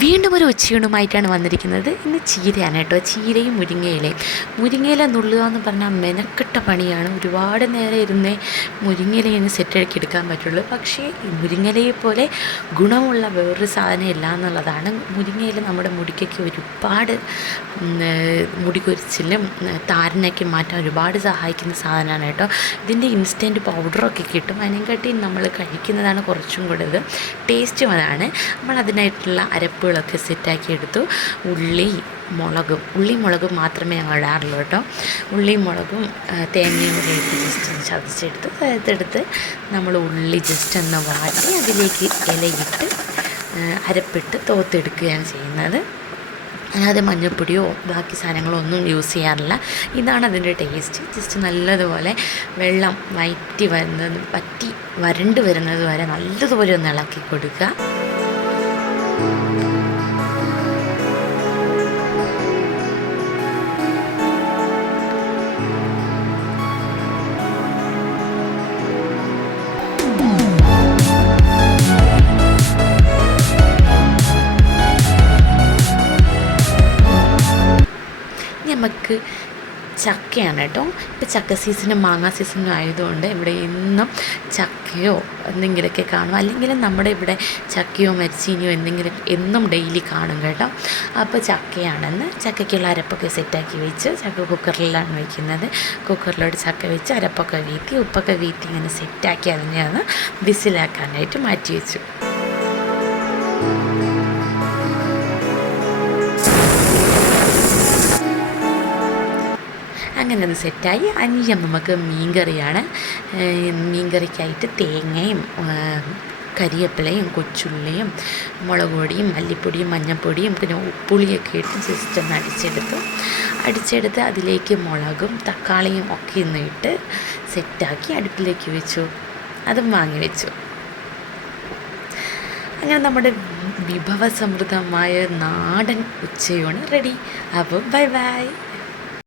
വീണ്ടും ഒരു ഉച്ചയൂണുമായിട്ടാണ് വന്നിരിക്കുന്നത്. ഇന്ന് ചീരയാണ് കേട്ടോ. ചീരയും മുരിങ്ങയിലയും. മുരിങ്ങയില നുള്ളുക എന്ന് പറഞ്ഞാൽ മെനക്കെട്ട പണിയാണ്. ഒരുപാട് നേരം ഇരുന്നേ മുരിങ്ങയിലയിന് സെറ്റാക്കി എടുക്കാൻ പറ്റുള്ളൂ. പക്ഷേ ഈ മുരിങ്ങയിലയെ പോലെ ഗുണമുള്ള വേറൊരു സാധനം ഇല്ല എന്നുള്ളതാണ്. മുരിങ്ങയില നമ്മുടെ മുടിക്കൊക്കെ ഒരുപാട് മുടി കൊരിച്ചിലും താരനൊക്കെ മാറ്റാൻ ഒരുപാട് സഹായിക്കുന്ന സാധനമാണ് കേട്ടോ. ഇതിൻ്റെ ഇൻസ്റ്റൻറ്റ് പൗഡറൊക്കെ കിട്ടും. അതിനെക്കാട്ടി നമ്മൾ കഴിക്കുന്നതാണ് കുറച്ചും കൂടെ ഇത് ടേസ്റ്റും അതാണ്. നമ്മൾ അതിനായിട്ടുള്ള അരപ്പുകളൊക്കെ സെറ്റാക്കി എടുത്തു. ഉള്ളിയും മുളകും മാത്രമേ ഞങ്ങൾ ഇടാറുള്ളൂ കേട്ടോ. ഉള്ളിയും മുളകും തേങ്ങയും കൂടെ ഇട്ട് ജസ്റ്റ് ഒന്ന് ചതച്ചെടുത്ത് അതെടുത്ത് നമ്മൾ ഉള്ളി ജസ്റ്റ് ഒന്ന് വാട്ടി അതിലേക്ക് ഇലയിട്ട് അരപ്പിട്ട് തോർത്തെടുക്കുകയാണ് ചെയ്യുന്നത്. അല്ലാതെ മഞ്ഞൾപ്പൊടിയോ ബാക്കി സാധനങ്ങളോ ഒന്നും യൂസ് ചെയ്യാറില്ല. ഇതാണ് അതിൻ്റെ ടേസ്റ്റ്. ജസ്റ്റ് നല്ലതുപോലെ വെള്ളം വറ്റി വരണ്ട് വരുന്നത് വരെ നല്ലതുപോലെ ഒന്ന് ഇളക്കി കൊടുക്കുക. നമുക്ക് ചക്കയാണ് കേട്ടോ. ഇപ്പോൾ ചക്ക സീസണും മാങ്ങ സീസണും ആയതുകൊണ്ട് ഇവിടെ എന്നും ചക്കയോ എന്തെങ്കിലുമൊക്കെ കാണും. അല്ലെങ്കിൽ നമ്മുടെ ഇവിടെ ചക്കയോ മരിച്ചീനിയോ എന്തെങ്കിലും എന്നും ഡെയിലി കാണും കേട്ടോ. അപ്പോൾ ചക്കയാണെന്ന് ചക്കയ്ക്കുള്ള അരപ്പൊക്കെ സെറ്റാക്കി വെച്ച് ചക്ക കുക്കറിലാണ് വയ്ക്കുന്നത്. കുക്കറിലോട്ട് ചക്ക വെച്ച് അരപ്പൊക്കെ വീത്തി ഉപ്പൊക്കെ വീത്തി ഇങ്ങനെ സെറ്റാക്കി അതിനെയാണ് വിസിലാക്കാനായിട്ട് മാറ്റി വെച്ചു. അങ്ങനെ അത് സെറ്റായി. അനിയം നമുക്ക് മീൻകറിയാണ്. മീൻകറിക്കായിട്ട് തേങ്ങയും കരിവേപ്പിലയും കൊച്ചുള്ളിയും മുളക് പൊടിയും മല്ലിപ്പൊടിയും മഞ്ഞൾപ്പൊടിയും പിന്നെ ഉപ്പുളിയൊക്കെ ഇട്ട് ജസ്റ്റ് ഒന്ന് അടിച്ചെടുത്ത് അതിലേക്ക് മുളകും തക്കാളിയും ഒക്കെ ഒന്ന് ഇട്ട് സെറ്റാക്കി അടുപ്പിലേക്ക് വെച്ചു. അതും വാങ്ങി വെച്ചു. അങ്ങനെ നമ്മുടെ വിഭവസമൃദ്ധമായ നാടൻ ഉച്ചയൂണ് റെഡി. അപ്പോൾ ബൈ ബൈ.